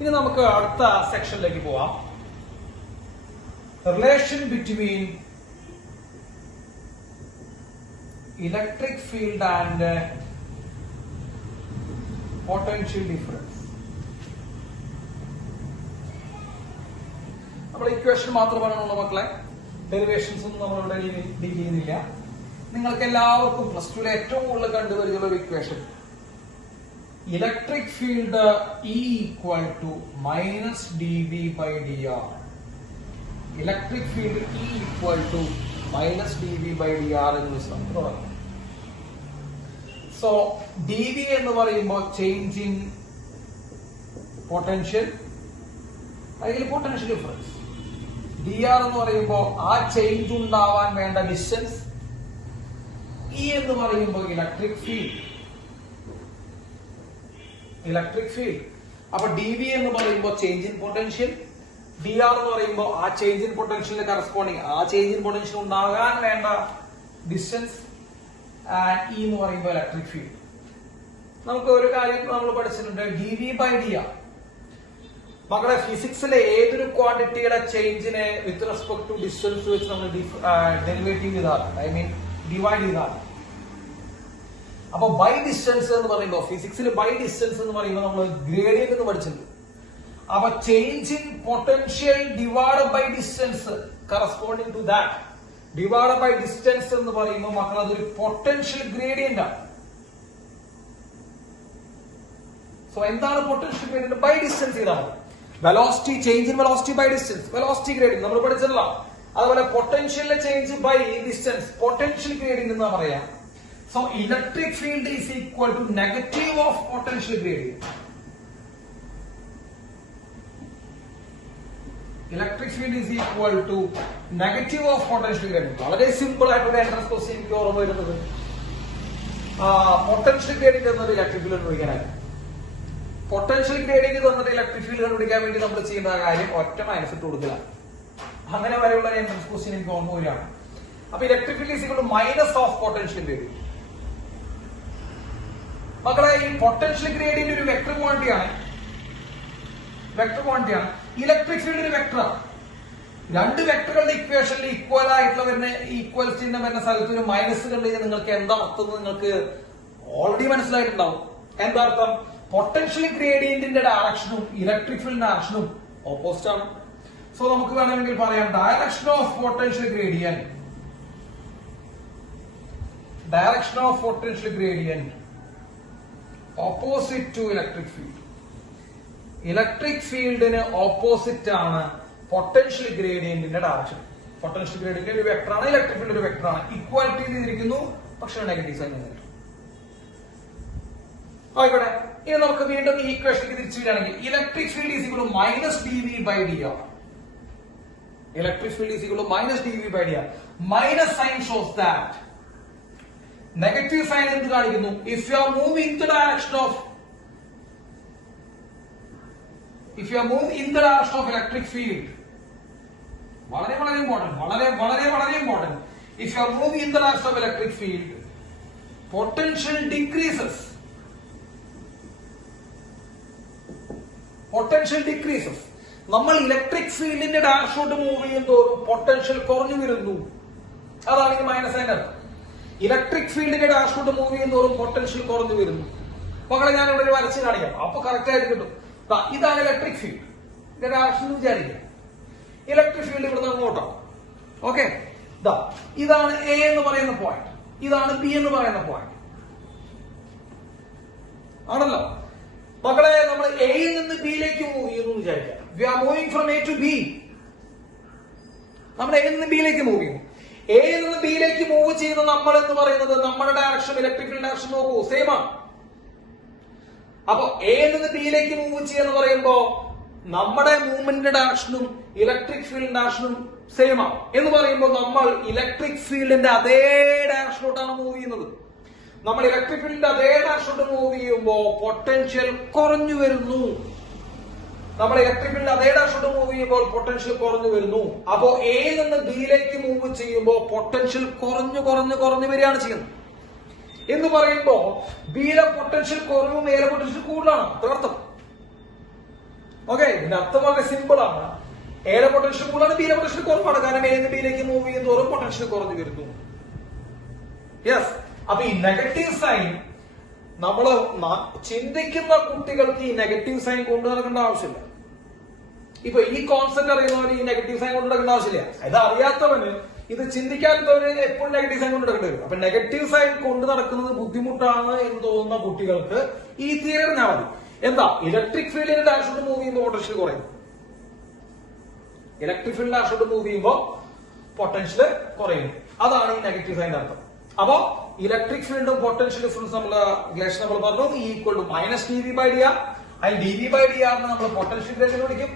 ഇനി നമുക്ക് അടുത്ത സെക്ഷനിലേക്ക് പോവാം. Relation between electric field and potential difference. നമ്മൾ ഇക്വേഷൻ മാത്രമാണുള്ള മക്കളെ, ഡെറിവേഷൻസ് ഒന്നും നമ്മളിവിടെ ഡീൽ ചെയ്യുന്നില്ല. നിങ്ങൾക്ക് എല്ലാവർക്കും പ്ലസ് ടുവിലെ ഏറ്റവും കൂടുതൽ കണ്ടുവരികയുള്ള ഒരു equation, electric field E equal to minus dV/dr. Electric field E equal to minus dV/dr എന്ന് വെച്ച് നമുക്ക് തുടങ്ങാം. സോ dV എന്ന് പറയുമ്പോൾ ചേഞ്ച് ഇൻ പൊട്ടൻഷ്യൽ അല്ലെങ്കിൽ പൊട്ടൻഷ്യൽ ഡിഫറൻസ്. dr എന്ന് പറയുമ്പോൾ ആ ചേഞ്ച് ഉണ്ടാവാൻ വേണ്ട ഡിസ്റ്റൻസ്. E എന്ന് പറയുമ്പോൾ ഇലക്ട്രിക് ഫീൽഡ്. അപ്പൊ dV എന്ന് പറയുമ്പോൾ ചേഞ്ച് ഇൻ പൊട്ടൻഷ്യൽ, dr എന്ന് പറയുമ്പോൾ ആ ചേഞ്ച് ഇൻ പൊട്ടൻഷ്യലിന് കറസ്പോണ്ടിങ് ആ ചേഞ്ച് ഇൻ പൊട്ടൻഷ്യൽ ഉണ്ടാകാൻ വേണ്ട ഡിസ്റ്റൻസ്, ആൻഡ് E എന്ന് പറയുമ്പോൾ ഇലക്ട്രിക് ഫീൽഡ്. നമുക്ക് ഒരു കാര്യം നമ്മൾ പഠിച്ചിട്ടുണ്ട്, dV/dr. മക്കളെ ഫിസിക്സിലെ ഏതൊരു ക്വാണ്ടിറ്റിയുടെ ചേഞ്ചിനെ വിത്ത് റെസ്പെക്ട് ടു ഡിസ്റ്റൻസ് വെച്ച് നമ്മൾ ഡെറിവേറ്റീവ് ചെയ്താണ്, ഐ മീൻ ഡിവൈഡ് ചെയ്താണ്. അപ്പൊ ബൈ ഡിസ്റ്റൻസ് എന്ന് പറയുമ്പോൾ ഫിസിക്സിൽ ബൈ ഡിസ്റ്റൻസ് എന്ന് പറയുമ്പോൾ നമ്മൾ ഗ്രേഡിയന്റ് എന്ന് പഠിച്ചിട്ടുണ്ട്. അപ്പൊ change in potential divide by distance corresponding to that. Divide by distance എന്ന് പറയുമ്പോൾ മക്കൾ അതൊരു പൊട്ടൻഷ്യൽ ഗ്രേഡിയന്റ് ആണ്. സോ എന്താണ് പൊട്ടൻഷ്യൽ ഗ്രേഡിയന്റ്? ബൈ ഡിസ്റ്റൻസ് ചെയ്താൽ മതി. Velocity, change in velocity by distance, velocity gradient നമ്മൾ പഠിച്ചിട്ടില്ല. അതുപോലെ പൊട്ടൻഷ്യലിലെ change by distance, potential gradient എന്ന് പറയാം. So electric field is equal to negative of potential gradient. Electric field is equal to negative of potential gradient. വളരെ simple ആയിട്ടുള്ള entrance question എനിക്ക് ഓർമ്മ വരുന്നത് പൊട്ടൻഷ്യൽ ഗ്രേഡിയന്റ് എന്നത് ഇലക്ട്രിക് ഫീൽഡ് കണ്ടുപിടിക്കാനാണ്. പൊട്ടൻഷ്യൽ ഗ്രേഡിയന്റ് തന്നിട്ട് electric field കണ്ടുപിടിക്കാൻ വേണ്ടി നമ്മൾ ചെയ്യുന്ന കാര്യം ഒറ്റ മൈനസ് ഇട്ട് കൊടുക്കുക. അങ്ങനെ വരെയുള്ള എൻട്രൻസ് ക്വസ്റ്റ്യൻ എനിക്ക് ഓർമ്മ വരികയാണ്. അപ്പൊ electric field is equal to minus of potential gradient. മക്കളെ ഈ പൊട്ടൻഷ്യൽ ഗ്രേഡിയന്റ് ഒരു വെക്ടർ ക്വാണ്ടിറ്റിയാണ്. ഇലക്ട്രിക് ഫീൽഡ് ഒരു വെക്ടറാണ്. രണ്ട് വെക്ടറുകളുടെ ഇക്വേഷനിൽ ഈക്വൽ ആയിട്ടുള്ള വരുന്ന ഈക്വൽ ചിഹ്നം വരുന്ന സ്ഥലത്ത് ഒരു മൈനസ് കണ്ടു കഴിഞ്ഞാൽ നിങ്ങൾക്ക് എന്താ അർത്ഥം നിങ്ങൾക്ക് ഓൾറെഡി മനസ്സിലായിട്ടുണ്ടാവും. എന്താ അർത്ഥം? പൊട്ടൻഷ്യൽ ഗ്രേഡിയന്റിന്റെ ഡയറക്ഷനും ഇലക്ട്രിക് ഫീൽഡിന്റെ ഡയറക്ഷനും ഓപ്പോസിറ്റ് ആണ്. സോ നമുക്ക് വേണമെങ്കിൽ പറയാം direction of potential gradient opposite to electric field. Electric ഫീൽഡിന് ഓപ്പോസിറ്റ് ആണ് പൊട്ടൻഷ്യൽ ഗ്രേഡിയന്റിന്റെ ഡയറക്ഷൻ. പൊട്ടൻഷ്യൽ ഗ്രേഡിയന്റ് ഒരു വെക്ടറാണ്, ഇലക്ട്രിക് ഫീൽഡ് ഒരു വെക്ടറാണ്. ഇക്വാലിറ്റി ചെയ്തിരിക്കുന്നു, പക്ഷെ നെഗറ്റീവ് സൈൻ വന്നിട്ടുണ്ട്. ആയിക്കോട്ടെ, ഇനി നമുക്ക് വീണ്ടും ഈ ഇക്വേഷനിലേക്ക് തിരിച്ചു വരികയാണെങ്കിൽ electric field is equal to minus dV/dr. Electric field is equal to minus dV/dr. Minus sign shows that negative sign എന്ത് കാണിക്കുന്നു? If you are moving in the direction of electric field, വളരെ important. If you are moving in the direction of electric field, potential decreases. നമ്മൾ electric ഫീൽഡിന്റെ ഡയറക്ഷനോട്ട് move ചെയ്യുന്നതോറും potential കുറഞ്ഞു വരുന്നു. അതാണ് ഈ മൈനസ് അതിന്റെ അർത്ഥം. ഇലക്ട്രിക് ഫീൽഡിന്റെ ഡയറക്ഷനോട്ട് മൂവ് ചെയ്യുന്നതോറും പൊട്ടൻഷ്യൽ കുറഞ്ഞു വരുന്നു. മക്കളെ ഞാൻ ഇവിടെ വരച്ച് കാണിക്കാം, അപ്പൊ കറക്റ്റ് ആയിട്ട് കിട്ടും. ഇതാണ് ഇലക്ട്രിക് ഫീൽഡ് ഡയറക്ഷൻ എന്ന് വിചാരിക്കുക. ഇലക്ട്രിക് ഫീൽഡ് ഇവിടുന്ന് അങ്ങോട്ടാണ്. ഓക്കെ, ഇതാണ് എ എന്ന് പറയുന്ന പോയിന്റ്, ഇതാണ് ബി എന്ന് പറയുന്ന പോയിന്റ് ആണല്ലോ. മക്കളെ നമ്മൾ എയിൽ നിന്ന് ബിയിലേക്ക് മൂവ് ചെയ്യുന്നു വിചാരിക്കാം. We are moving from A to B. നമ്മൾ എയിൽ നിന്ന് ബിയിലേക്ക് മൂവ് ചെയ്യുന്നു. എയിൽ നിന്ന് ബിയിലേക്ക് മൂവ് ചെയ്യുന്ന നമ്മൾ എന്ന് പറയുന്നത് നമ്മുടെ ഡയറക്ഷൻ ഇലക്ട്രിക്കൽ ഡയറക്ഷൻ നോക്കൂ, സെയിം ആണ്. അപ്പൊ എയിൽ നിന്ന് ബിയിലേക്ക് മൂവ് ചെയ്യുന്ന പറയുമ്പോ നമ്മുടെ മൂവ്മെന്റിന്റെ ഡയറക്ഷനും ഇലക്ട്രിക് ഫീൽഡ് ഡയറക്ഷനും സെയിം ആണ് എന്ന് പറയുമ്പോൾ നമ്മൾ ഇലക്ട്രിക് ഫീൽഡിന്റെ അതേ ഡയറക്ഷനിലോട്ടാണ് മൂവ് ചെയ്യുന്നത്. നമ്മൾ ഇലക്ട്രിക് ഫീൽഡിന്റെ അതേ ഡയറക്ഷനിലോട്ട് മൂവ് ചെയ്യുമ്പോൾ പൊട്ടൻഷ്യൽ കുറഞ്ഞു വരുന്നു. നമ്മൾ ഇലക്ട്രിക് ഫീൽഡ് അതേ ഡയറക്ഷനിലോട്ട് മൂവ് ചെയ്യുമ്പോൾ പൊട്ടൻഷ്യൽ കുറഞ്ഞു വരുന്നു. അപ്പോ എയിൽ നിന്ന് ബിയിലേക്ക് മൂവ് ചെയ്യുമ്പോൾ പൊട്ടൻഷ്യൽ കുറഞ്ഞു വരികയാണ് ചെയ്യുന്നത്. എന്ന് പറയുമ്പോ ബിയിലെ പൊട്ടൻഷ്യൽ കുറവും എയിലെ പൊട്ടൻഷ്യൽ കൂടുതലാണ് അർത്ഥം. ഓക്കെ, ഇതിന്റെ അർത്ഥം വളരെ സിമ്പിൾ ആണ്. എയുടെ പൊട്ടൻഷ്യൽ കൂടുതലാണ്, ബിയിലെ പൊട്ടൻഷ്യൽ കുറവാണ്. കാരണം എ നിന്ന് ബിയിലേക്ക് മൂവ് ചെയ്യും തോറും പൊട്ടൻഷ്യൽ കുറഞ്ഞു വരുന്നു. യെസ്. അപ്പൊ ഈ നെഗറ്റീവ് സൈൻ നമ്മള് ചിന്തിക്കുന്ന കുട്ടികൾക്ക് ഈ നെഗറ്റീവ് സൈൻ കൊണ്ടു നടക്കേണ്ട ആവശ്യമില്ല. ഇപ്പൊ ഈ കോൺസെപ്റ്റ് അറിയുന്നവന് ഈ നെഗറ്റീവ് സൈൻ കൊണ്ട് നടക്കേണ്ട ആവശ്യമില്ല. ഇത് അറിയാത്തവന്, ഇത് ചിന്തിക്കാത്തവന് എപ്പോഴും നെഗറ്റീവ് സൈൻ കൊണ്ട് നടക്കേണ്ടി വരും. അപ്പൊ നെഗറ്റീവ് സൈൻ കൊണ്ട് നടക്കുന്നത് ബുദ്ധിമുട്ടാണ് എന്ന് തോന്നുന്ന കുട്ടികൾക്ക് ഈ തിയറി അറിഞ്ഞാൽ മതി. എന്താ? ഇലക്ട്രിക് ഫീൽഡിന്റെ ഡയറക്ഷനിൽ മൂവ് ചെയ്യുമ്പോൾ പൊട്ടൻഷ്യൽ കുറയും. ഇലക്ട്രിക് ഫീൽഡ് ഡയറക്ഷനിൽ മൂവ് ചെയ്യുമ്പോൾ പൊട്ടൻഷ്യൽ കുറയും. അതാണ് ഈ നെഗറ്റീവ് സൈൻ്റെ അർത്ഥം. അപ്പോ ഇലക്ട്രിക് ഫീൽഡും പൊട്ടൻഷ്യൽ ഡിഫറൻസ് നമ്മൾ പറഞ്ഞു equal to minus D V by D R. അതിൽ ഡി വി ബൈ ഡി ആറിന് നമ്മൾ പൊട്ടൻഷ്യൽ ഗ്രേഡിയന്റ് വിളിക്കും.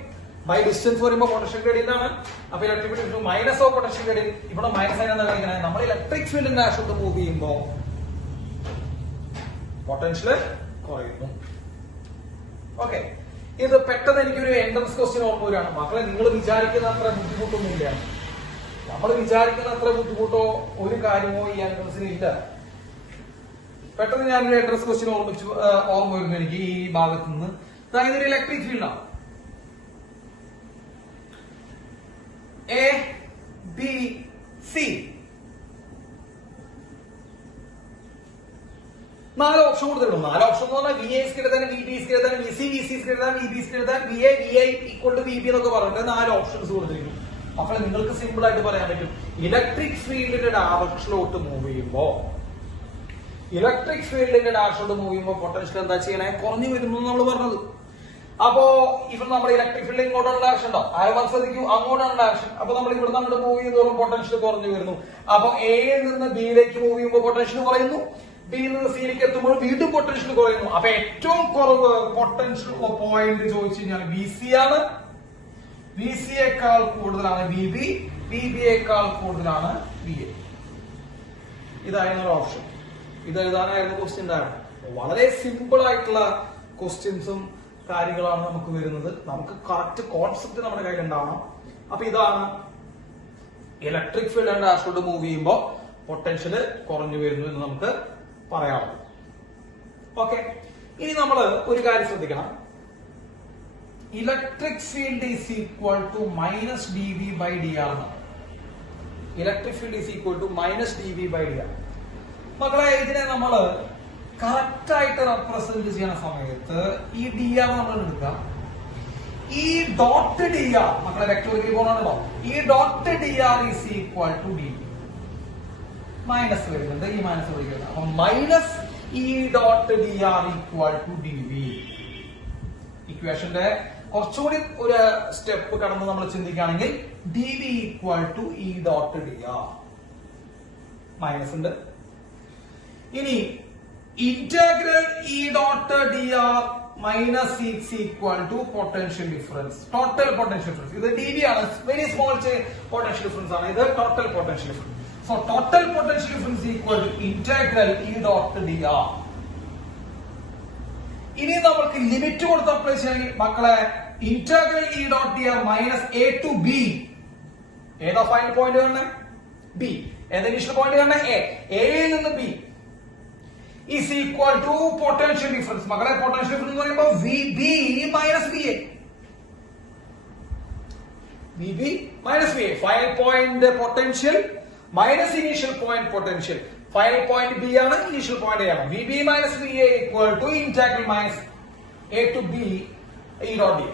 ബൈ ഡിസ്റ്റൻസ് പറയുമ്പോൾ പൊട്ടൻഷ്യൽ ഗ്രേഡിയന്റ് ആണ്. അപ്പൊ electric field minus of potential gradient. ഇവിടെ മൈനസ് സൈൻ എന്താ കാണിക്കുന്നത്? നമ്മൾ ഇലക്ട്രിക് ഫീൽഡിന്റെ ഡയറക്ഷനിൽ മൂവ് ചെയ്യുമ്പോൾ പൊട്ടൻഷ്യൽ കുറയുന്നു. ഓക്കെ, ഇത് പെട്ടെന്ന് എനിക്കൊരു എൻട്രൻസ് ക്വസ്റ്റ്യൻ ഓർമ്മ വരികയാണ്. മക്കളെ, നിങ്ങൾ വിചാരിക്കുന്ന അത്ര ബുദ്ധിമുട്ടൊന്നുമില്ല. നമ്മൾ വിചാരിക്കുന്ന അത്ര ബുദ്ധിമുട്ടോ ഒരു കാര്യമോ ഈ എൻട്രൻസിന് ഇല്ല. പെട്ടെന്ന് ഞാനൊരു എൻട്രൻസ് ക്വസ്റ്റ്യൻ ഓർമ്മ വരുന്നു എനിക്ക് ഈ ഭാഗത്ത് നിന്ന്. അതായത് ഒരു ഇലക്ട്രിക് ഫീൽഡാണ്. എ ബി സി 4 ഓപ്ഷൻ കൊടുത്തിട്ടുണ്ട്. 4 ഓപ്ഷൻ എന്ന് പറഞ്ഞാൽ വി എ സ്കെൽത്താൻ, വി ബി സ്കെൽത്താൻ, വി സി സ്കെൽത്താൻ, വി ബി സ്കെൽത്താൻ, V A equal to V B എന്നൊക്കെ പറഞ്ഞിട്ട് 4 ഓപ്ഷൻസ് കൊടുത്തിരിക്കും. അപ്പോൾ നിങ്ങൾക്ക് സിമ്പിൾ ആയിട്ട് പറയാൻ പറ്റും, ഇലക്ട്രിക് ഫീൽഡിന്റെ ഡയറക്ഷനിലോട്ട് മൂവ് ചെയ്യുമ്പോ പൊട്ടൻഷ്യൽ എന്താ ചെയ്യണേ? കുറഞ്ഞു വരുന്നു നമ്മൾ പറഞ്ഞത്. അപ്പോ ഇവിടെ നമ്മുടെ ഇലക്ട്രിക് ഫീൽഡ് ഇങ്ങോട്ടുള്ള ഡയറക്ഷൻ ഉണ്ടോ? ആരും ശ്രദ്ധിക്കൂ, അങ്ങോട്ടാണ് ഡയറക്ഷൻ. അപ്പൊ നമ്മൾ ഇവിടെ അങ്ങോട്ട് മൂവ് ചെയ്യുന്നതോറും പൊട്ടൻഷ്യൽ കുറഞ്ഞു വരുന്നു. അപ്പൊ എയിൽ നിന്ന് ബിയിലേക്ക് മൂവ് ചെയ്യുമ്പോൾ പൊട്ടൻഷ്യൽ കുറയുന്നു. ബിയിൽ നിന്ന് സിയിലേക്ക് എത്തുമ്പോൾ വീണ്ടും പൊട്ടൻഷ്യൽ കുറയുന്നു. അപ്പൊ ഏറ്റവും കുറവ് പൊട്ടൻഷ്യൽ പോയിന്റ് ചോദിച്ചു കഴിഞ്ഞാൽ വി സി ആണ്. വി സിയേക്കാൾ കൂടുതലാണ് വി ബി, വി ബിയേക്കാൾ കൂടുതലാണ് വി എ. ഇതായിരുന്നു ഒരു ഓപ്ഷൻ. ഇത് എഴുതാനായിരുന്നു ക്വസ്റ്റ്യൻ ഉണ്ടായിരുന്നു. വളരെ സിമ്പിൾ ആയിട്ടുള്ള ക്വസ്റ്റ്യൻസും കാര്യങ്ങളാണ് നമുക്ക് വരുന്നത്. നമുക്ക് കറക്റ്റ് കോൺസെപ്റ്റ് നമ്മുടെ കയ്യിൽ ഉണ്ടാവണം. അപ്പൊ ഇതാണ് ഇലക്ട്രിക് ഫീൽഡ് ആൻഡ് ഡയറക്ഷനിലോട്ട് മൂവ് ചെയ്യുമ്പോൾ പൊട്ടൻഷ്യൽ കുറഞ്ഞു വരുന്നു എന്ന് നമുക്ക് പറയാവുന്നത്. ഓക്കെ, ഇനി നമ്മൾ ഒരു കാര്യം ശ്രദ്ധിക്കണം. Electric field is equal to minus D V by D R എന്നാണ്. Electric field is equal to minus D V by D R. മക്കളെ, ഇതിനെ നമ്മൾ കറക്റ്റ് ആയിട്ട് റെപ്രസെന്റ് ചെയ്യുന്ന സമയത്ത് ഈ ഡി ആർ നമ്മൾ എടുക്കാം. ഈ ഡോട്ട് ഡി ആർ, മക്കളെ വെക്ടോറിക്കൽ പോകണോ? ഈ dot D R is equal to D V. Minus വരുന്നുണ്ട്, ഈ മൈനസ് വിളിക്കുന്നത്. അപ്പൊ minus E dot D R equal to D V. ഇക്വേഷന്റെ കുറച്ചുകൂടി ഒരു സ്റ്റെപ്പ് കടന്ന് നമ്മൾ ചിന്തിക്കുകയാണെങ്കിൽ D V equal to E dot D R. Minus ഉണ്ട്. ഇനി integral E dot D R minus is equal to potential difference, total potential difference. ഇത് D V ആണ്, വെരി സ്മോൾ പൊട്ടൻഷ്യൽ ഡിഫറൻസ് ആണ്. ഇത് total potential difference. So total potential difference equal to integral E dot dr. ഇനി നമുക്ക് limit കൊടുത്ത് apply ചെയ്യണമെങ്കിൽ മക്കളെ integral E dot D R minus A to B. ഏതാ ഫൈനൽ പോയിന്റ് കാണണേ? ബി. ഏതാ ഇനിഷ്യൽ പോയിന്റ് കാണണേ? എ. എയിൽ നിന്ന് B is equal to potential difference. മക്കളെ, പൊട്ടൻഷ്യൽ ഡിഫറൻസ് എന്ന് പറയുമ്പോൾ V B minus V A. V B minus V A. Final point potential minus initial point potential. Final point B ആണ്, initial point A ആണ്. V B minus V A equal to integral minus A to B E dot D.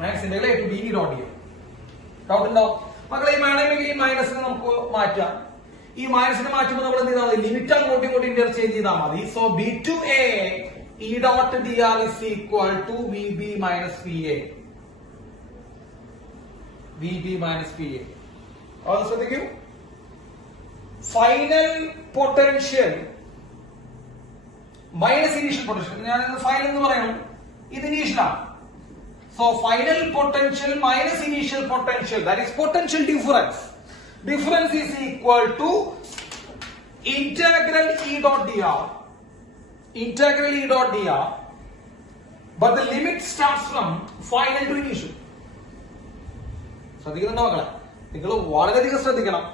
Minus integral A to B E dot D. Doubt ഉണ്ടോ മക്കളെ? ഈ വേണമെങ്കിൽ ഈ മൈനസിനെ നമുക്ക് മാറ്റാം. ഈ മൈനസിനെ മാറ്റുമ്പോൾ നമ്മൾ എന്ത് ചെയ്താൽ മതി? ലിമിറ്റ് അങ്ങോട്ടും ഇങ്ങോട്ടും ഇന്റർചേഞ്ച് ചെയ്താൽ മതി. So B to A E dot D R is equal to V B minus V A. V B minus V A. അത് ശ്രദ്ധിക്കൂ. Final potential minus initial potential. ഞാൻ ഫൈനൽ എന്ന് പറയണം, ഇത് ഇനീഷ്യലാണ്. So final potential minus initial potential, that is potential difference. Difference is equal to integral E dot D R. Integral E dot D R, but the limit starts from final to initial. ശ്രദ്ധിക്കുന്നുണ്ടോ മക്കളെ? നിങ്ങൾ വളരെയധികം ശ്രദ്ധിക്കണം.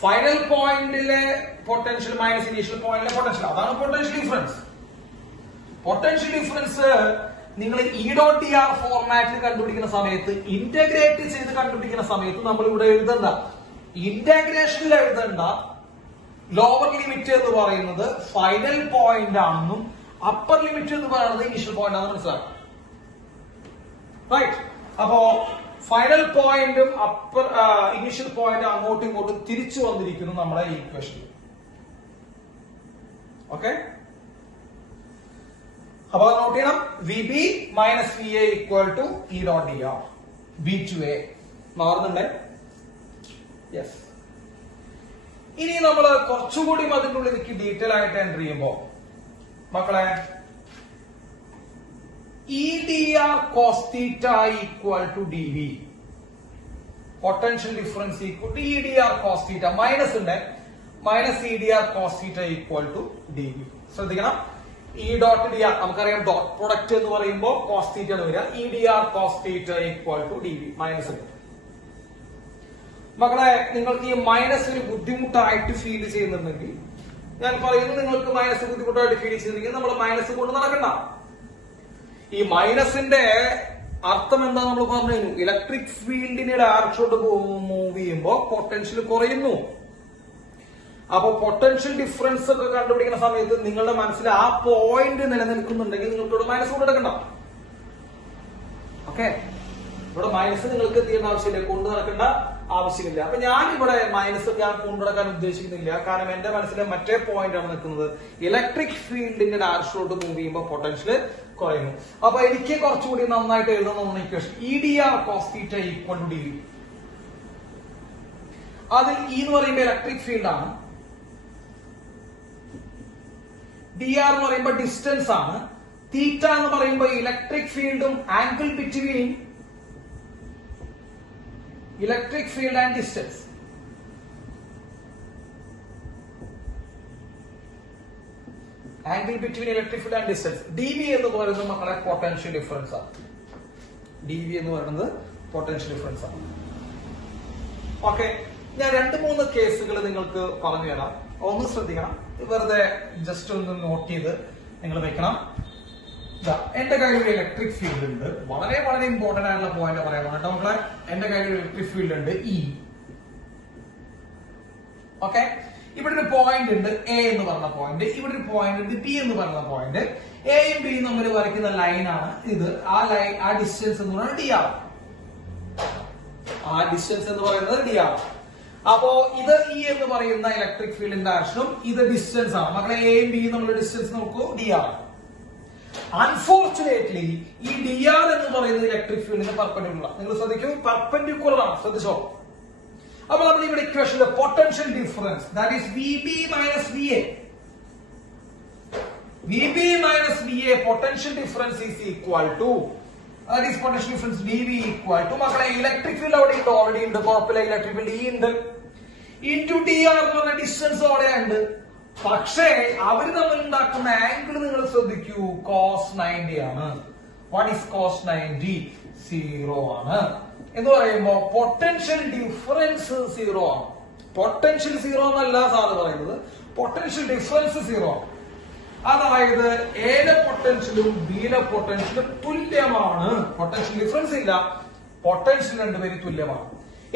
Final പോയിന്റിലെ potential minus initial പോയിന്റിലെ potential, അതാണ് potential difference. Potential difference നിങ്ങൾ E dot D R ഫോർമാറ്റിൽ കണ്ടുപിടിക്കുന്ന സമയത്ത് ഇന്റഗ്രേറ്റ് ചെയ്ത് കണ്ടുപിടിക്കുന്ന സമയത്ത് നമ്മൾ ഇവിടെ എഴുതണ്ട, ഇന്റഗ്രേഷനിൽ എഴുതണ്ട ലോവർ ലിമിറ്റ് എന്ന് പറയുന്നത് ഫൈനൽ പോയിന്റ് ആണെന്നും അപ്പർ ലിമിറ്റ് എന്ന് പറയുന്നത് ഇനിഷ്യൽ പോയിന്റ് ആണെന്ന് മനസ്സിലാക്കാം. റൈറ്റ്. അപ്പോ ഫൈനൽ പോയിന്റും അപ്പർ ഇനിഷ്യൽ പോയിന്റും അങ്ങോട്ടും ഇങ്ങോട്ടും തിരിച്ചു വന്നിരിക്കുന്നു നമ്മുടെ ഈ ഇക്വേഷനിൽ. ഓക്കെ, അപ്പൊ നോട്ട് ചെയ്യണം. V B minus V A equal to E dot D R B to A മാറുന്നുണ്ടേ. യെസ്. ഇനി നമ്മൾ കുറച്ചുകൂടി അതിൻ്റെ ഉള്ളിലേക്ക് ഡീറ്റെയിൽ ആയിട്ട് എൻട്രി ചെയ്യുമ്പോ മക്കളെ E D R cos theta equal to D V, potential difference equal to E D R cos theta, minus ഉണ്ട്, minus E D R cos theta equal to D V. ശ്രദ്ധിക്കണം, E dot D R നമുക്കറിയാം dot product എന്ന് പറയുമ്പോൾ cos theta ആണ് വരിക. E D R cos theta equal to D V minus ഉണ്ട്. മക്കളെ നിങ്ങൾക്ക് ഈ മൈനസിന് ബുദ്ധിമുട്ടായിട്ട് ഫീൽ ചെയ്യുന്നുണ്ടെങ്കിൽ ഞാൻ പറയുന്നു, നിങ്ങൾക്ക് മൈനസ് ബുദ്ധിമുട്ടായിട്ട് ഫീൽ ചെയ്യുന്നുണ്ടെങ്കിൽ നമ്മൾ മൈനസ് കൊണ്ട് നടക്കണ്ട. ഈ മൈനസിന്റെ അർത്ഥം എന്താ നമ്മൾ പറഞ്ഞു കഴിഞ്ഞു. ഇലക്ട്രിക് ഫീൽഡിനെ ഡയറക്ഷനോട്ട് മൂവ് ചെയ്യുമ്പോൾ പൊട്ടൻഷ്യൽ കുറയുന്നു. അപ്പൊ പൊട്ടൻഷ്യൽ ഡിഫറൻസ് ഒക്കെ കണ്ടുപിടിക്കുന്ന സമയത്ത് നിങ്ങളുടെ മനസ്സിൽ ആ പോയിന്റ് നിലനിൽക്കുന്നുണ്ടെങ്കിൽ നിങ്ങൾക്ക് ഇവിടെ മൈനസ് കൊണ്ട് നടക്കണ്ട. ഓക്കെ, ഇവിടെ മൈനസ് നിങ്ങൾക്ക് എന്ത് ചെയ്യേണ്ട ആവശ്യമില്ല, കൊണ്ട് നടക്കേണ്ട ആവശ്യമില്ല. അപ്പൊ ഞാൻ ഇവിടെ മൈനസ് ഞാൻ കൊണ്ടു നടക്കാൻ ഉദ്ദേശിക്കുന്നില്ല. കാരണം എന്റെ മനസ്സിലെ മറ്റേ പോയിന്റ് ആണ് നിൽക്കുന്നത്, ഇലക്ട്രിക് ഫീൽഡിന്റെ ഡയറക്ഷനോട്ട് മൂവ് ചെയ്യുമ്പോൾ പൊട്ടൻഷ്യൽ കുറയുന്നു. അപ്പൊ എനിക്ക് കുറച്ചുകൂടി നന്നായിട്ട് എഴുതുന്ന equation E D R cos theta equal to D V. അതിൽ ഇ എന്ന് പറയുമ്പോൾ ഇലക്ട്രിക് ഫീൽഡ് ആണ്, ഡി ആർ എന്ന് പറയുമ്പോൾ ഡിസ്റ്റൻസ് ആണ്, തീറ്റ എന്ന് പറയുമ്പോൾ ഇലക്ട്രിക് ഫീൽഡും angle between electric field and distance. Angle between electric field and distance. D V എന്ന് പറയുന്നത് മക്കളെ പൊട്ടൻഷ്യൽ ഡിഫറൻസ് ആണ്. ഡി വി എന്ന് പറയുന്നത് പൊട്ടൻഷ്യൽ ഡിഫറൻസ് ആണ്. ഓക്കെ, ഞാൻ 2-3 കേസുകൾ നിങ്ങൾക്ക് പറഞ്ഞു തരാം. ഒന്ന് ശ്രദ്ധിക്കണം, വെറുതെ ജസ്റ്റ് ഒന്ന് നോട്ട് ചെയ്ത് നിങ്ങൾ വെക്കണം. എന്റെ കയ്യിൽ ഒരു ഇലക്ട്രിക് ഫീൽഡ് ഉണ്ട്. വളരെ വളരെ ഇമ്പോർട്ടന്റ് ആയിട്ടുള്ള പോയിന്റ് പറയാൻ കേട്ടോ മക്കളെ. എന്റെ കയ്യിൽ ഒരു ഇലക്ട്രിക് ഫീൽഡ് ഉണ്ട് ഇ. ഓക്കെ, ഇവിടെ ഒരു പോയിന്റ് ഉണ്ട് എ എന്ന് പറഞ്ഞ പോയിന്റ്, ഇവിടെ ഒരു പോയിന്റ് ഉണ്ട് ബി എന്ന് പറഞ്ഞ പോയിന്റ്. എയും ബിയും തമ്മിൽ വരയ്ക്കുന്ന ലൈനാണ് ഇത്. ആ ലൈൻ, ആ ഡിസ്റ്റൻസ് എന്ന് പറയുന്നത് ഡി ആർ. ആ ഡിസ്റ്റൻസ് എന്ന് പറയുന്നത് ഡി ആർ. അപ്പോ ഇത് ഇ എന്ന് പറയുന്ന ഇലക്ട്രിക് ഫീൽഡിന്റെ ഡയറക്ഷനും ഇത് ഡിസ്റ്റൻസ് ആണ് മക്കളെ. എയും ബിയും തമ്മിലുള്ള ഡിസ്റ്റൻസ് നോക്കൂ, ഡി ആർ. അൺഫോർച്ചുനേറ്റ്ലി ഈ ഡി ആർ എന്ന് പറയുന്നത് ഇലക്ട്രിക് ഫീൽഡിന് പെർപെൻഡിക്കുലർ. നിങ്ങൾ ശ്രദ്ധിക്കൂ, പെർപെൻഡിക്കുലർ ആണ്, ശ്രദ്ധിച്ചോ. അപ്പൊ നമ്മൾ ഇവിടെ ഇക്വേഷനിലെ potential difference that is V B minus V A, V B minus V A potential difference is equal to that is potential difference V B equal to മക്കളെ ഇലക്ട്രിക് ഫീൽഡ് അവിടെ ഉണ്ട്, ഓൾറെഡി ഉണ്ട്, കുഴപ്പമില്ല. ഇലക്ട്രിക് ഫീൽഡ് ഇ ഉണ്ട്, into D R എന്ന് പറഞ്ഞ distance അവിടെ ഉണ്ട്. പക്ഷേ അവര് തമ്മിൽ ഉണ്ടാക്കുന്ന ആംഗിൾ നിങ്ങൾ ശ്രദ്ധിക്കൂ, കോസ് 90 ആണ്. What is cos 90? 0 ആണ്. എന്ന് പറയുമ്പോ പൊട്ടൻഷ്യൽ ഡിഫറൻസ് 0 ആണ്. പൊട്ടൻഷ്യൽ 0 എന്നല്ല സാറ് പറയുന്നത്, പൊട്ടൻഷ്യൽ ഡിഫറൻസ് 0 ആണ്. അതായത് എയുടെ പൊട്ടൻഷ്യലും ബിയുടെ പൊട്ടൻഷ്യലും തുല്യമാണ്. പൊട്ടൻഷ്യൽ ഡിഫറൻസ് ഇല്ല, പൊട്ടൻഷ്യൽ രണ്ടുപേരും തുല്യമാണ്.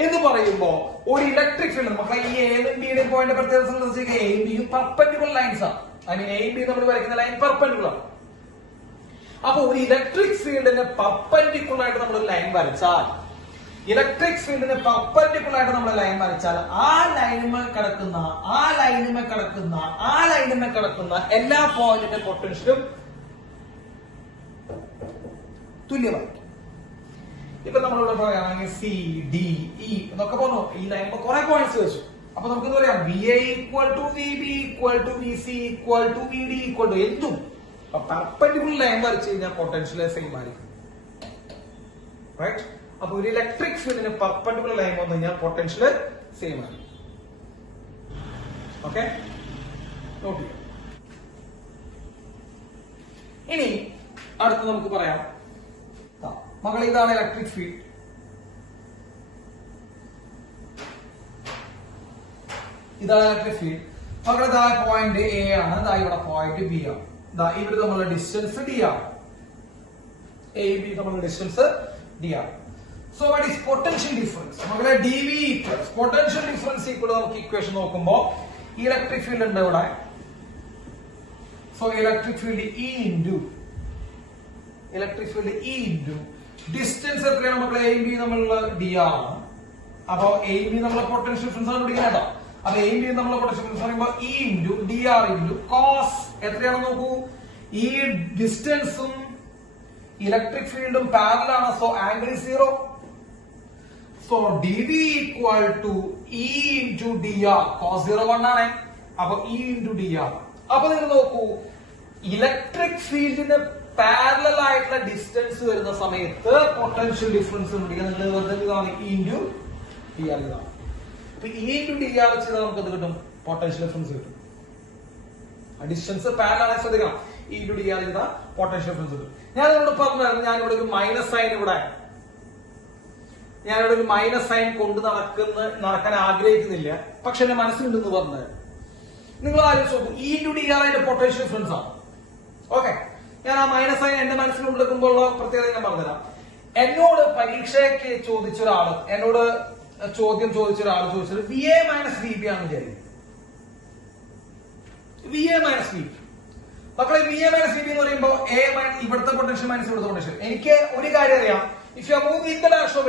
എന്ന് പറയുമ്പോ ഒരു ഇലക്ട്രിക് ഫീൽഡ് മക്കളെ ഈ എയും ബിയുടെയും പോയിന്റ് പ്രത്യേകത എയും ബിയും പെർപെൻഡിക്കുലർ ലൈൻസ് ആണ്. ഐ മീൻ എയും ബിയും നമ്മൾ വരയ്ക്കുന്ന ലൈൻ പെർപെൻഡിക്കുലർ. അപ്പൊ ഒരു ഇലക്ട്രിക് ഫീൽഡിന് പെർപെൻഡിക്കുലർ ആയിട്ട് നമ്മൾ ലൈൻ വരച്ചാൽ, ഇലക്ട്രിക് ഫീൽഡിന് പെർപെൻഡിക്കുലർ ആയിട്ട് നമ്മൾ ലൈൻ വരച്ചാൽ ആ ലൈനുമേ കിടക്കുന്ന എല്ലാ പോയിന്റിന്റെ പൊട്ടൻഷ്യലും തുല്യമായിരിക്കും. ഇപ്പൊ നമ്മളിവിടെ പറയുകയാണെങ്കിൽ സി ഡി ഇ എന്നൊക്കെ പറഞ്ഞു, ഈ ലൈനിൽ കുറെ പോയിന്റ്സ് വെച്ചു. അപ്പൊ നമുക്ക് എന്താ പറയാം, V A equal to V B equal to V C equal to V D equal to എന്തും പെർപെൻഡിക്കുലർ ലൈൻ വരച്ചു കഴിഞ്ഞാൽ പൊട്ടൻഷ്യൽ സെയിം ആയിരിക്കും. റൈറ്റ്. അപ്പൊ ഒരു ഇലക്ട്രിക് ഫീൽഡിന് പെർപെൻഡിക്കുലർ ലൈൻ വന്നു കഴിഞ്ഞാൽ പൊട്ടൻഷ്യൽ സെയിം ആയിരിക്കും. ഓക്കെ, നോക്കി. ഇനി അടുത്ത് നമുക്ക് പറയാം, മക്കളെ ഇതാണ് ഇലക്ട്രിക് ഫീൽഡ്. ഇതാണ് ഇലക്ട്രിക് ഫീൽഡ്. മക്കളെ ഇതാ പോയിന്റ് എ ആണ്, ഇതാ ഇവിടെ പോയിന്റ് ബി ആണ്, ഇതാ ഇവിടെ നമ്മളുടെ ഡിസ്റ്റൻസ് ഡി ആണ്. എ ബി തമ്മിലുള്ള distance D R. So what is potential difference? മക്കളെ D V equals potential difference equal നമുക്ക് ഇക്വേഷൻ നോക്കുമ്പോൾ ഇലക്ട്രിക് ഫീൽഡ് ഉണ്ട് ഇവിടെ. So electric field E into distance എത്രയാണ് മക്കളെ? എ ബി തമ്മിലുള്ള ഡി ആർ ആണ്. അപ്പൊ എ ബി നമ്മളെ പൊട്ടൻഷ്യൽ ഡിഫറൻസ് ആണ് പിടിക്കുന്നത് കേട്ടോ. അപ്പൊ എ ബി നമ്മളെ പൊട്ടൻഷ്യൽ ഡിഫറൻസ് പറയുമ്പോൾ E into D R into cos എത്രയാണെന്ന് നോക്കൂ. ഈ ഡിസ്റ്റൻസും ഇലക്ട്രിക് ഫീൽഡും പാരലൽ ആണ്. So angle is 0. So D V equal to E into D R. Cos 0 1 ആണ്. അപ്പൊ ഇ ഇൻറ്റു ഡി ആർ. അപ്പൊ നിങ്ങൾ നോക്കൂ, ഇലക്ട്രിക് ഫീൽഡിന് പാരലൽ ആയിട്ടുള്ള ഡിസ്റ്റൻസ് വരുന്ന സമയത്ത് പൊട്ടൻഷ്യൽ ഡിഫറൻസ് നിങ്ങൾ വെറുതെ ഇതാണ് ഇ ഇൻറ്റു ഡി ആർ. ഇതാണ്. അപ്പൊ ഇ ഇൻറ്റു ഡി ആർ ചെയ്താൽ നമുക്ക് എന്ത് കിട്ടും? പൊട്ടൻഷ്യൽ ഡിഫറൻസ് കിട്ടും. ഡിസ്റ്റൻസ് പാരലൽ ആയി ശ്രദ്ധിക്കണം. ഇ ഇൻറ്റു ഡി ആർ ചെയ്താൽ പൊട്ടൻഷ്യൽ ഡിഫറൻസ് കിട്ടും. ഞാൻ ഇവിടെ പറഞ്ഞായിരുന്നു, ഞാനിവിടെ ഒരു മൈനസ് സൈൻ ഞാനിവിടെ ഒരു മൈനസ് സൈൻ കൊണ്ട് നടക്കാൻ ആഗ്രഹിക്കുന്നില്ല, പക്ഷെ എന്റെ മനസ്സിലുണ്ടെന്ന് പറഞ്ഞത് നിങ്ങൾ ആലോചിച്ച് നോക്കും. ഇ ഇൻറ്റു ഡി ആർ അതിന്റെ പൊട്ടൻഷ്യൽ ഡിഫറൻസ് ആണ്. ഓക്കെ, ഞാൻ ആ മൈനസ് സൈൻ എന്റെ മനസ്സിലുണ്ടെടുക്കുമ്പോൾ പ്രത്യേകത ഞാൻ പറഞ്ഞുതരാം. എന്നോട് പരീക്ഷയ്ക്ക് എന്നോട് ചോദ്യം ചോദിച്ച ഒരാൾ ചോദിച്ചത് V A minus V B ആണെന്ന് വിചാരിക്കും. V A minus V B. മക്കളെ V A minus V B എന്ന് പറയുമ്പോൾ എ മൈനസ് ഇവിടുത്തെ പൊട്ടൻഷ്യൽ മൈനസ് ഇവിടുത്തെ പൊട്ടൻഷ്യൽ. എനിക്ക് ഒരു കാര്യം അറിയാം, if you move in the direction of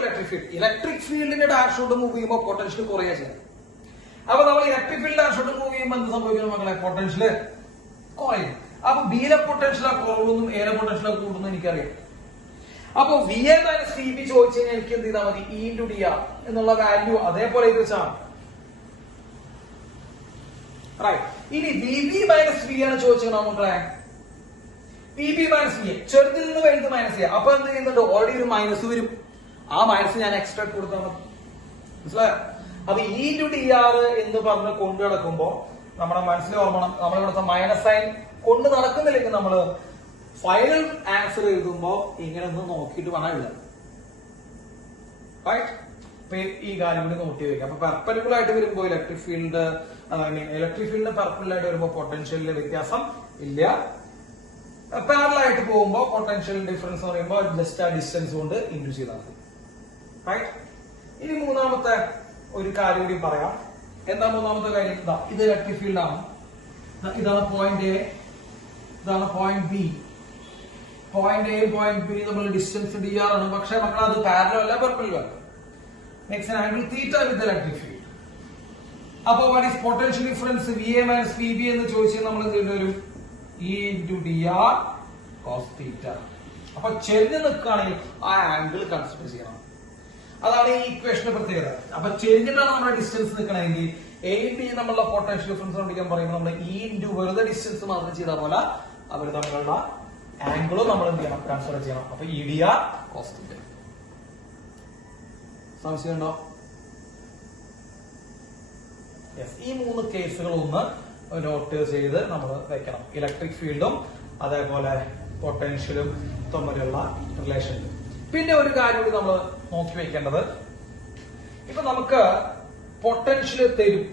electric ഫീൽഡിന്റെ ഡയറക്ഷനോട്ട് മൂവ് ചെയ്യുമ്പോൾ പൊട്ടൻഷ്യൽ കുറയുക ചെയ്യാം. അപ്പൊ നമ്മൾ ഇലക്ട്രിക് ഫീൽഡ് ഡയറക്ഷനോട്ട് മൂവ് ചെയ്യുമ്പോൾ എന്ത് സംഭവിക്കുന്നു മക്കളെ? പൊട്ടൻഷ്യൽ കുറയും. അപ്പൊ ബിയിലെ പൊട്ടൻഷ്യൽ കുറവൊന്നും എയിലെ പൊട്ടൻഷ്യൽ കൂടുന്നു എനിക്കറിയാം. അപ്പൊ V A minus V B ചോദിച്ചു കഴിഞ്ഞാൽ എനിക്ക് എന്ത് ചെയ്താൽ മതി? ഇ ഇൻറ്റു ഡി ആർ എന്നുള്ള വാല്യൂ അതേപോലെ ഇത് വെച്ചാണ്. ഇനി വി ബി മൈനസ് വി ആണ് ചോദിച്ചത് മക്കളെ. വി ബി മൈനസ് വി ചെറുതിൽ നിന്ന് വലുത് മൈനസ് ചെയ്യാം. അപ്പൊ എന്ത് ചെയ്യുന്നുണ്ട്? ഓൾറെഡി ഒരു മൈനസ് വരും. ആ മൈനസ് ഞാൻ എക്സ്ട്രാ കൊടുത്താൽ മതി. മനസ്സിലായോ? അപ്പൊ ഇ ഇൻറ്റു ഡി ആർ എന്ന് പറഞ്ഞ് കൊണ്ടു നടക്കുമ്പോ നമ്മുടെ മനസ്സിൽ ഓർമ്മണം, നമ്മളിവിടുത്തെ മൈനസ് സൈൻ കൊണ്ട് നടക്കുന്നില്ലെങ്കിൽ നമ്മള് ഫൈനൽ ആൻസർ എഴുതുമ്പോ ഇങ്ങനെ ഒന്ന് നോക്കിയിട്ട് വേണം എഴുതാൻ. റൈറ്റ്? ഈ കാര്യം കൂടി നോക്കി വെക്കാം. അപ്പൊ പെർപെൻഡിക്കുലർ ആയിട്ട് വരുമ്പോൾ ഇലക്ട്രിക് ഫീൽഡിന് പെർപെൻഡിക്കുലർ ആയിട്ട് വരുമ്പോൾ പൊട്ടൻഷ്യലിന്റെ വ്യത്യാസം ഇല്ല. പാരലൽ ആയിട്ട് പോകുമ്പോൾ പൊട്ടൻഷ്യൽ ഡിഫറൻസ് എന്ന് പറയുമ്പോൾ ജസ്റ്റ് ആ ഡിസ്റ്റൻസ് കൊണ്ട് ഇൻഡ്യൂസ് ചെയ്താൽ മതി. റൈറ്റ്? ഇനി മൂന്നാമത്തെ ഒരു കാര്യം കൂടി പറയാം. എന്താ മൂന്നാമത്തെ കാര്യം? ഇത് ഇലക്ട്രിക് ഫീൽഡ് ആണ്. ഇതാണ് പോയിന്റ് എ, ഇതാണ് point B. Point A point B നമ്മൾ ഡിസ്റ്റൻസ് ഡി ആർ ആണ്. പക്ഷെ മക്കൾ അത് പാരലൽ അല്ല, perpendicular. Next angle theta with electric field. അപ്പൊ what is potential difference V A minus V B എന്ന് ചോദിച്ചാൽ നമ്മൾ എന്ത് ചെയ്യേണ്ടി വരും? E into D R cos theta. അപ്പൊ ചെരിഞ്ഞ് നിൽക്കുകയാണെങ്കിൽ ആ ആംഗിൾ കൺസിഡർ ചെയ്യണം. അതാണ് ഈ ഇക്വേഷന്റെ പ്രത്യേകത. അപ്പൊ ചെരിഞ്ഞിട്ടാണ് നമ്മുടെ ഡിസ്റ്റൻസ് നിൽക്കണമെങ്കിൽ എ ബി നമ്മളുടെ പൊട്ടൻഷ്യൽ ഡിഫറൻസ് കണ്ടുപിടിക്കാൻ പറയുമ്പോൾ നമ്മൾ ഇ ഇൻറ്റു വെറുതെ ഡിസ്റ്റൻസ് മാത്രം ചെയ്താൽ പോലെ അവർ തമ്മിലുള്ള ആംഗിളും നമ്മൾ എന്ത് ചെയ്യണം? കൺസിഡർ ചെയ്യണം. അപ്പൊ E D R cos theta. സംശയമുണ്ടോ? ഈ മൂന്ന് കേസുകൾ ഒന്ന് നോട്ട് ചെയ്ത് നമ്മൾ വെക്കണം. ഇലക്ട്രിക് ഫീൽഡും അതേപോലെ പൊട്ടൻഷ്യലും തമ്മിലുള്ള റിലേഷൻ. പിന്നെ ഒരു കാര്യം കൂടി നമ്മൾ നോക്കി വെക്കേണ്ടത്, ഇപ്പൊ നമുക്ക് പൊട്ടൻഷ്യൽ തരും.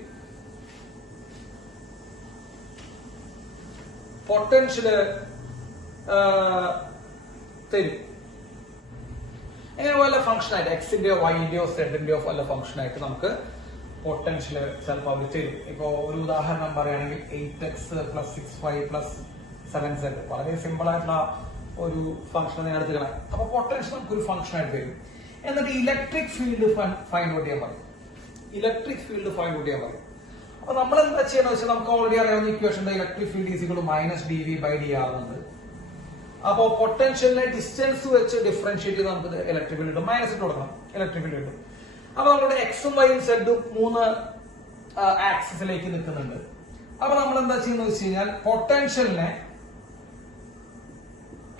എങ്ങനെ വല്ല ഫംഗ്ഷൻ ആയിട്ട് എക്സിന്റെയോ വൈന്റെയോ സെഡിന്റെയോ വല്ല ഫംഗ്ഷൻ ആയിട്ട് നമുക്ക് പൊട്ടൻഷ്യൽ ചിലപ്പോൾ അവർ തരും. ഇപ്പൊ ഒരു ഉദാഹരണം പറയുകയാണെങ്കിൽ 8x + 6y + 7z വളരെ സിമ്പിൾ ആയിട്ടുള്ള ഒരു ഫംഗ്ഷൻ ഞാൻ എടുത്തുകളാം. അപ്പൊ പൊട്ടൻഷ്യൽ നമുക്ക് ഒരു ഫംഗ്ഷൻ ആയിട്ട് വരും. എന്നിട്ട് ഇലക്ട്രിക് ഫീൽഡ് ഫൈൻഡ് ഔട്ട് ചെയ്യാൻ പറയും. അപ്പൊ നമ്മൾ എന്താ ചെയ്യണമെന്ന് വെച്ചാൽ നമുക്ക് ഓൾറെഡി അറിയാവുന്ന equation electric field is equal to -dv/dr എന്നുണ്ട്. അപ്പോ പൊട്ടൻഷ്യലിനെ ഡിസ്റ്റൻസ് വെച്ച് ഡിഫറൻഷിയേറ്റ് ചെയ്ത് നമുക്ക് ഇലക്ട്രിക് ഫീൽഡ് മൈനസ് ഇട്ട് കൊടുക്കണം. ഇലക്ട്രിക് ഫീൽഡ് കിട്ടും. അപ്പൊ നമ്മുടെ എക്സും വൈയും സെഡും 3 ആക്സിസിലേക്ക് നിൽക്കുന്നുണ്ട്. അപ്പൊ നമ്മൾ എന്താ ചെയ്യുന്നത് വെച്ച് കഴിഞ്ഞാൽ പൊട്ടൻഷ്യലിനെ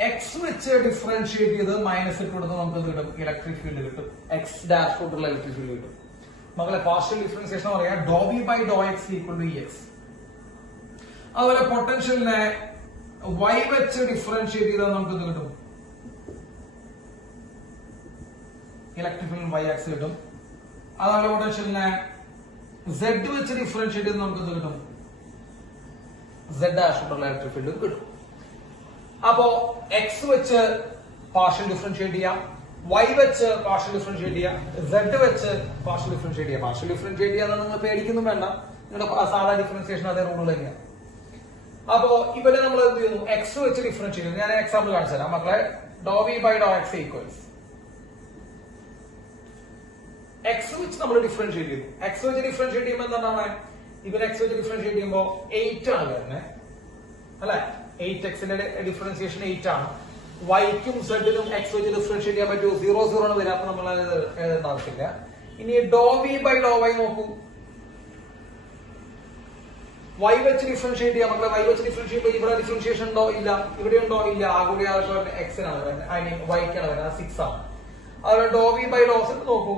എക്സ് വെച്ച് ഡിഫറൻഷിയേറ്റ് ചെയ്ത് മൈനസ് ഇട്ട് കൊടുത്ത് നമുക്ക് കിട്ടും ഇലക്ട്രിക് ഫീൽഡ് കിട്ടും. എക്സ് ഡാഷ് കൊണ്ടുള്ള ഇലക്ട്രിക് ഫീൽഡ് കിട്ടും. മക്കളെ പാർഷ്യൽ ഡിഫറൻസിയേഷൻ പറയാം ∂v/∂x = EX. അതുപോലെ പൊട്ടൻഷ്യലിനെ y വെച്ച് ഡിഫറൻഷിയേറ്റ് ചെയ്താൽ നമുക്ക് ഇത് കിട്ടും ഇലക്ട്രിക് ഫീൽഡ് y ആക്സിസ് കിട്ടും. അതുപോലെ പൊട്ടൻഷ്യലിനെ z വെച്ച് ഡിഫറൻഷിയേറ്റ് ചെയ്ത് നമുക്ക് ഇത് കിട്ടും z ഡാഷ് കൊണ്ടുള്ള ഇലക്ട്രിക് ഫീൽഡ് കിട്ടും. അപ്പോ എക്സ് വെച്ച് പാർഷ്യൽ ഡിഫറൻഷിയേറ്റ് ചെയ്യാം, y വെച്ച് പാർഷ്യൽ ഡിഫറൻഷിയേറ്റ് ചെയ്യാം, z വെച്ച് പാർഷ്യൽ ഡിഫറൻഷിയേറ്റ് ചെയ്യാം. പാർഷ്യൽ ഡിഫറൻഷിയേറ്റ് ചെയ്യാൻ നിങ്ങൾ പേടിക്കൊന്നും വേണ്ട, നിങ്ങളുടെ സാധാ ഡിഫറൻസിയേഷൻ അതേ റൂൾ തന്നെയാണ്. അപ്പോ ഇവരെ നമ്മൾ എന്ത് ചെയ്യുന്നു, എക്സ് വെച്ച് ഡിഫറൻഷിയേറ്റ് ചെയ്യുന്നു. ഞാൻ എക്സാമ്പിൾ കാണിച്ചു തരാം മക്കളെ. Dow V by dow x equals x വെച്ച് നമ്മൾ ഡിഫറൻഷിയേറ്റ് ചെയ്യുന്നു. എക്സ് വെച്ച് ഡിഫറൻഷിയേറ്റ് ചെയ്യുമ്പോൾ എന്താണ്, ഇവർ എക്സ് വെച്ച് ഡിഫറൻഷിയേറ്റ് ചെയ്യുമ്പോൾ 8 ആണ് വരുന്നത് അല്ലെ. 8x ഡിഫറൻസിയേഷൻ 8 ആണ്. വൈക്കും സെഡിനും എക്സ് വെച്ച് ഡിഫറൻഷിയേറ്റ് ചെയ്യാൻ പറ്റൂ, 0 0 ആണ് വരിക, അപ്പൊ നമ്മൾ എഴുതേണ്ട ആവശ്യമില്ല. ഇനി ഡോ വി ബൈ ഡോ വൈ നോക്കൂ. y വെച്ച് ഡിഫറൻഷിയേറ്റ് ചെയ്യാം മക്കളെ. y വെച്ച് ഡിഫറൻഷിയേറ്റ് ചെയ്യുമ്പോൾ ഇവിടെ ഡിഫറൻഷിയേഷൻ ഉണ്ടോ? ഇല്ല. ഇവിടെ ഉണ്ടോ? ഇല്ല. ആകെ എക്സിനാണ് വരുന്നത്, ഐ മീൻ വൈക്കാണ് വരുന്നത്, 6 ആണ്. അതുപോലെ ഡോ വി ബൈ ഡോ സെഡ് നോക്കൂ.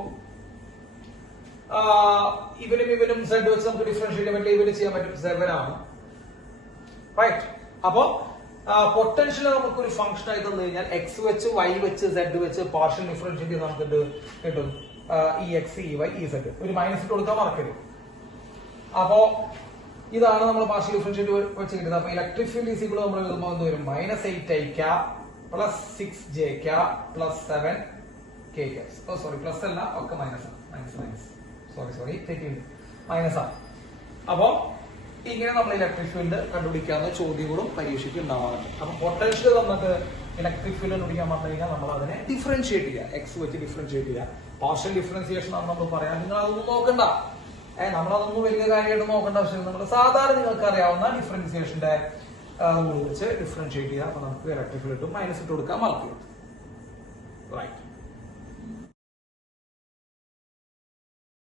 ഇവനും സെഡ് വെച്ച് നമുക്ക് ഡിഫറൻഷിയേറ്റ് ചെയ്യാൻ പറ്റില്ല, ഇവര് ചെയ്യാൻ പറ്റും, 7 ആണ്. റൈറ്റ്. അപ്പോ പൊട്ടൻഷ്യൽ നമുക്കൊരു ഫംഗ്ഷൻ ആയി തന്നു കഴിഞ്ഞാൽ എക്സ് വെച്ച് വൈ വെച്ച് സെഡ് വെച്ച് പാർഷ്യൽ ഡിഫറൻഷിയേറ്റ് ചെയ്ത് നമുക്ക് കിട്ടും. ഈ എക്സ് ഈ വൈ ഈ സെഡ്, ഒരു മൈനസ് ഇട്ട് കൊടുക്കാൻ മറക്കരുത്. അപ്പോ ഇതാണ് നമ്മൾ പാർഷ്യൽ ഡിഫറൻഷിയേറ്റ് വെച്ച് കിട്ടുന്നത്. അപ്പൊ ഇലക്ട്രിക് ഫീൽഡ് ഈസ് ഈക്വൽ നമ്മൾ എഴുതുമ്പോൾ എന്ത് വരും, -8ik plus 6jk plus 7kk. Sorry, plus അല്ല, ഒക്കെ മൈനസ് ആണ്. സോറി തെറ്റിണ്ട്, മൈനസ് ആണ്. അപ്പോ ഇങ്ങനെ നമ്മൾ ഇലക്ട്രിക് ഫീൽഡ് കണ്ടുപിടിക്കാവുന്ന ചോദ്യങ്ങളും പരീക്ഷയ്ക്ക് ഉണ്ടാവാറുണ്ട്. അപ്പൊ പൊട്ടൻഷ്യൽ നമുക്ക് ഇലക്ട്രിക് ഫീൽഡ് കണ്ടുപിടിക്കാൻ പറഞ്ഞു കഴിഞ്ഞാൽ നമ്മൾ അതിനെ ഡിഫറൻഷിയേറ്റ് ചെയ്യുക, എക്സ് വെച്ച് ഡിഫറൻഷിയേറ്റ് ചെയ്യുക. പാർഷ്യൽ ഡിഫറൻസിയേഷൻ ആണ് നമ്മൾ പറയാം. നിങ്ങൾ അതൊന്നും നോക്കണ്ട, നമ്മളതൊന്നും വലിയ കാര്യമായിട്ട് നോക്കേണ്ട ആവശ്യമില്ല. നമ്മൾ സാധാരണ നിങ്ങൾക്ക് അറിയാവുന്ന ഡിഫറൻസിയേഷന്റെ റൂൾ വെച്ച് ഡിഫറൻഷിയേറ്റ് ചെയ്യുക. അപ്പൊ നമുക്ക് ഇലക്ട്രിക് ഫീൽഡ് മൈനസ് ഇട്ട് കൊടുക്കാൻ മറക്കരുത്. റൈറ്റ്.